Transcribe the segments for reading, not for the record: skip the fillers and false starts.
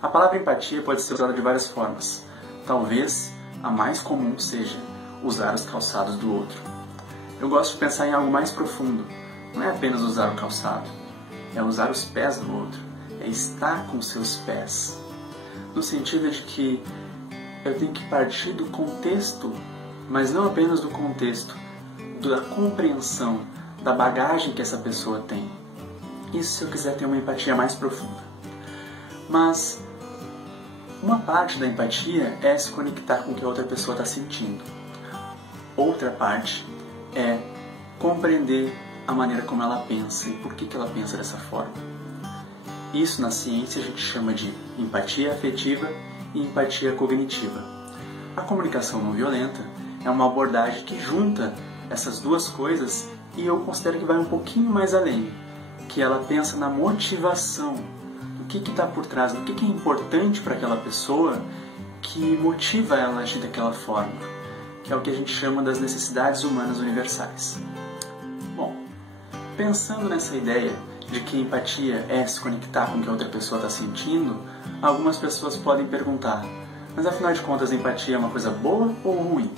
A palavra empatia pode ser usada de várias formas. Talvez a mais comum seja usar os calçados do outro. Eu gosto de pensar em algo mais profundo. Não é apenas usar o calçado, é usar os pés do outro, é estar com seus pés. No sentido de que eu tenho que partir do contexto, mas não apenas do contexto, da compreensão, da bagagem que essa pessoa tem. Isso se eu quiser ter uma empatia mais profunda. Mas uma parte da empatia é se conectar com o que a outra pessoa está sentindo. Outra parte é compreender a maneira como ela pensa e por que ela pensa dessa forma. Isso na ciência a gente chama de empatia afetiva e empatia cognitiva. A comunicação não violenta é uma abordagem que junta essas duas coisas e eu considero que vai um pouquinho mais além, que ela pensa na motivação, do que está por trás, do que é importante para aquela pessoa que motiva ela a agir daquela forma, que é o que a gente chama das necessidades humanas universais. Bom, pensando nessa ideia de que empatia é se conectar com o que a outra pessoa está sentindo, algumas pessoas podem perguntar, mas afinal de contas a empatia é uma coisa boa ou ruim?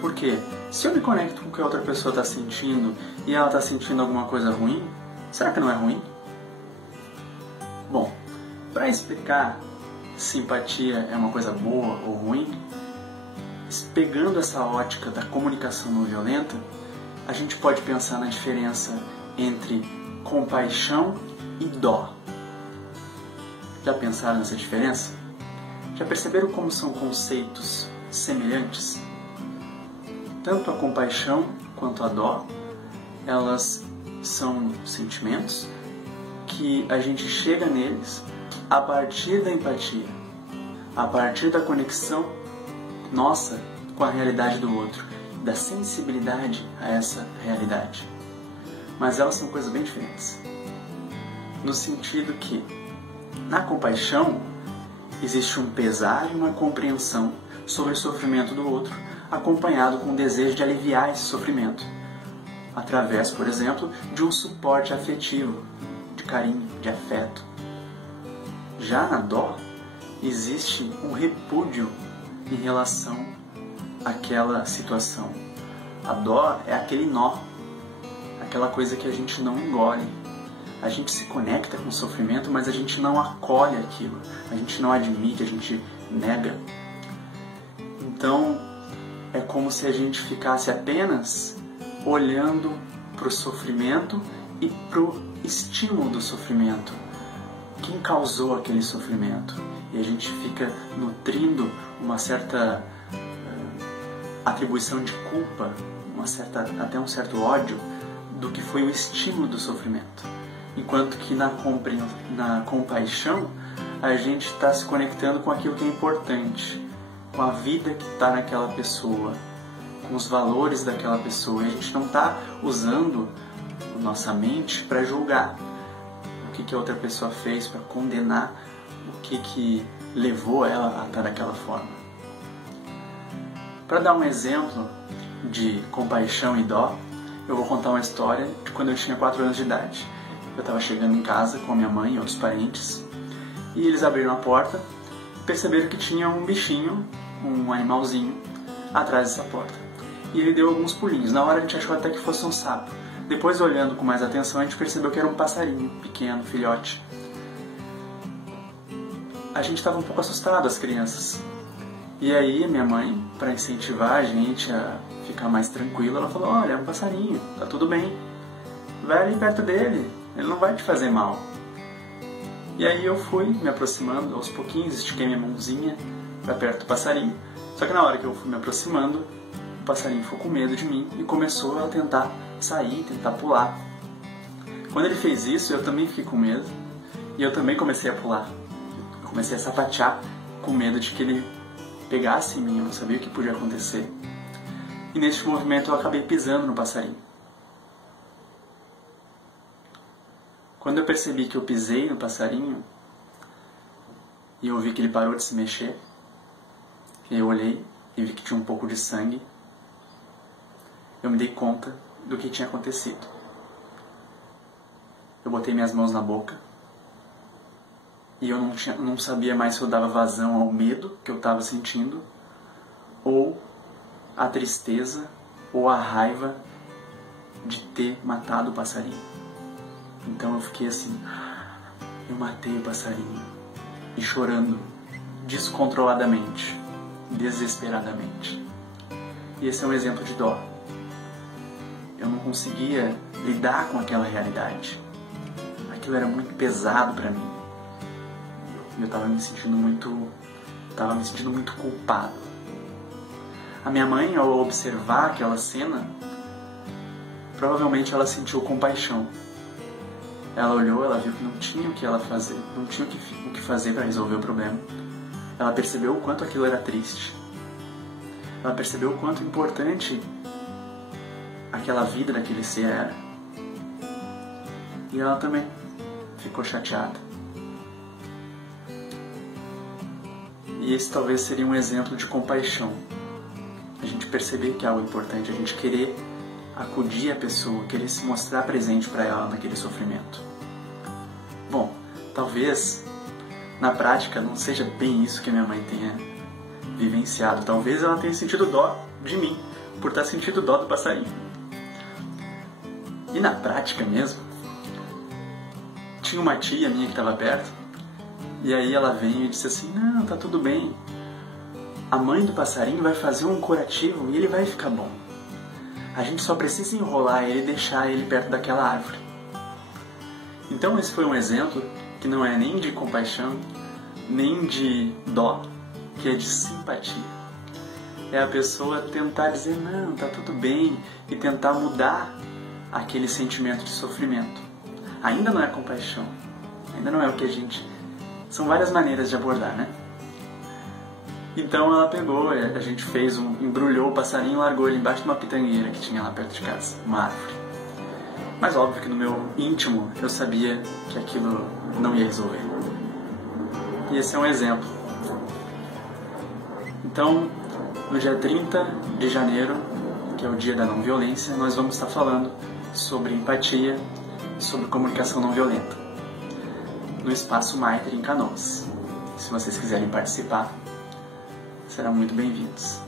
Porque se eu me conecto com o que a outra pessoa está sentindo e ela está sentindo alguma coisa ruim, será que não é ruim? Bom, para explicar se empatia é uma coisa boa ou ruim, pegando essa ótica da comunicação não violenta, a gente pode pensar na diferença entre compaixão e dó. Já pensaram nessa diferença? Já perceberam como são conceitos semelhantes? Tanto a compaixão quanto a dó, elas são sentimentos que a gente chega neles a partir da empatia, a partir da conexão nossa com a realidade do outro, da sensibilidade a essa realidade. Mas elas são coisas bem diferentes. No sentido que, na compaixão, existe um pesar e uma compreensão sobre o sofrimento do outro, acompanhado com o desejo de aliviar esse sofrimento, através, por exemplo, de um suporte afetivo, de carinho, de afeto. Já na dó, existe um repúdio em relação àquela situação. A dó é aquele nó, aquela coisa que a gente não engole. A gente se conecta com o sofrimento, mas a gente não acolhe aquilo, a gente não admite, a gente nega. Então, é como se a gente ficasse apenas olhando para o sofrimento e para o estímulo do sofrimento. Quem causou aquele sofrimento? E a gente fica nutrindo uma certa atribuição de culpa, até um certo ódio do que foi o estímulo do sofrimento. Enquanto que na compaixão a gente está se conectando com aquilo que é importante, com a vida que está naquela pessoa, com os valores daquela pessoa. E a gente não está usando a nossa mente para julgar o que a outra pessoa fez, para condenar o que levou ela a estar daquela forma. Para dar um exemplo de compaixão e dó, eu vou contar uma história de quando eu tinha 4 anos de idade. Eu estava chegando em casa com a minha mãe e outros parentes, e eles abriram a porta e perceberam que tinha um bichinho, um animalzinho, atrás dessa porta. E ele deu alguns pulinhos. Na hora a gente achou até que fosse um sapo. Depois, olhando com mais atenção, a gente percebeu que era um passarinho pequeno, filhote. A gente estava um pouco assustado, as crianças. E aí, minha mãe, para incentivar a gente a ficar mais tranquilo, ela falou: olha, é um passarinho, tá tudo bem. Vai ali perto dele, ele não vai te fazer mal. E aí eu fui me aproximando aos pouquinhos, estiquei minha mãozinha para perto do passarinho. Só que na hora que eu fui me aproximando, o passarinho ficou com medo de mim e começou a tentar sair, tentar pular. Quando ele fez isso, eu também fiquei com medo e eu também comecei a pular. Eu comecei a sapatear com medo de que ele pegasse em mim, eu não sabia o que podia acontecer. E nesse movimento eu acabei pisando no passarinho. Quando eu percebi que eu pisei no passarinho e eu vi que ele parou de se mexer, eu olhei e vi que tinha um pouco de sangue, eu me dei conta do que tinha acontecido. Eu botei minhas mãos na boca e eu não sabia mais se eu dava vazão ao medo que eu estava sentindo, ou a tristeza, ou a raiva de ter matado o passarinho. Então eu fiquei assim, eu matei o passarinho, e chorando descontroladamente, desesperadamente. E esse é um exemplo de dó. Eu não conseguia lidar com aquela realidade. Aquilo era muito pesado para mim. E eu estava me sentindo muito culpado. A minha mãe, ao observar aquela cena, provavelmente ela sentiu compaixão. Ela olhou, ela viu que não tinha o que ela fazer, não tinha o que fazer para resolver o problema. Ela percebeu o quanto aquilo era triste. Ela percebeu o quanto importante aquela vida daquele ser era. E ela também ficou chateada. E esse talvez seria um exemplo de compaixão. A gente perceber que é algo importante, a gente querer acudir a pessoa, querer se mostrar presente para ela naquele sofrimento. Bom, talvez na prática não seja bem isso que a minha mãe tenha vivenciado. Talvez ela tenha sentido dó de mim, por estar sentindo dó do passarinho. E na prática mesmo, tinha uma tia minha que estava perto, e aí ela veio e disse assim, não, tá tudo bem, a mãe do passarinho vai fazer um curativo e ele vai ficar bom. A gente só precisa enrolar ele e deixar ele perto daquela árvore. Então esse foi um exemplo que não é nem de compaixão, nem de dó, que é de simpatia. É a pessoa tentar dizer, não, tá tudo bem, e tentar mudar aquele sentimento de sofrimento. Ainda não é compaixão, ainda não é o que a gente... São várias maneiras de abordar, né? Então ela pegou, a gente embrulhou o passarinho e largou ele embaixo de uma pitangueira que tinha lá perto de casa, uma árvore. Mas óbvio que no meu íntimo eu sabia que aquilo não ia resolver. E esse é um exemplo. Então, no dia 30 de janeiro, que é o dia da não violência, nós vamos estar falando sobre empatia, sobre comunicação não violenta, no Espaço Maitri em Canoas. Se vocês quiserem participar, serão muito bem-vindos.